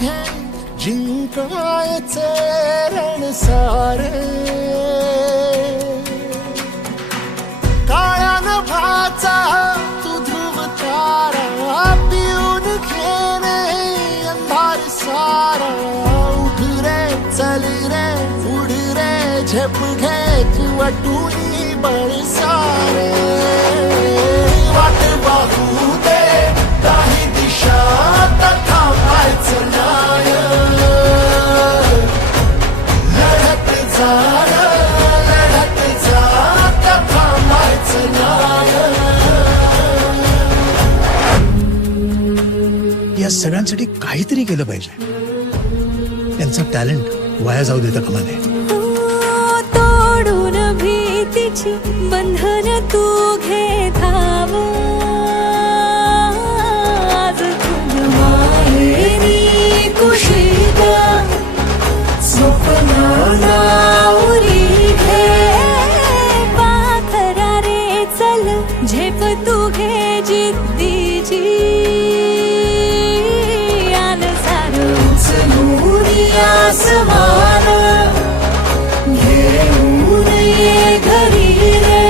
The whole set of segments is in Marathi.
घे जिंकायचे रण सारे। काळ्या नभाचा तू ध्रुव तारा पिऊन घेणे अंधार सारा। उठ रे चल रे उड रे झेप घे तू वाटून बळस या सगळ्यांसाठी काहीतरी केलं पाहिजे. त्यांचं टॅलेंट वाया जाऊ देता कामा नये तोडून भीतीची बंधन तू घे. आसमान घेऊन ये घरी रे.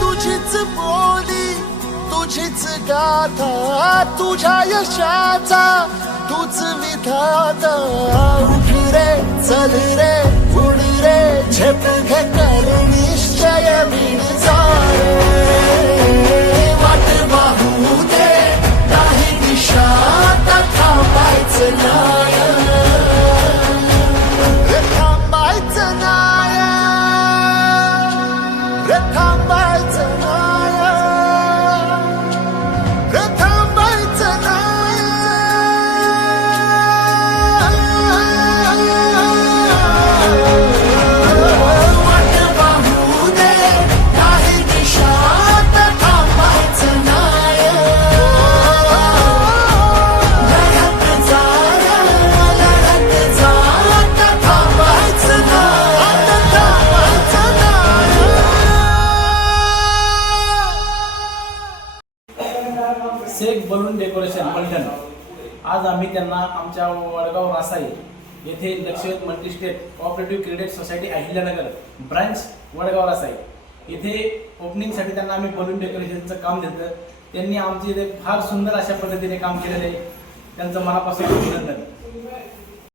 तुझीच बोली तुझीच गाथा तुझ्या यशाचा तूच विधाता. उठ रे चल रे उड रे झेप घे करणी. शेख बलून डेकोरेशन मंडन आज आम्ही त्यांना आमच्या वडगाव रासाई येथे Lakshavedh multistate cooperative credit society Ahilyanagar branch Vadgaon Rasai. इथे ओपनिंगसाठी त्यांना आम्ही बलून डेकोरेशनचं काम देतं त्यांनी आमचे इथे फार सुंदर अशा पद्धतीने काम केलेलं आहे. त्यांचं मनापासून अभिनंदन.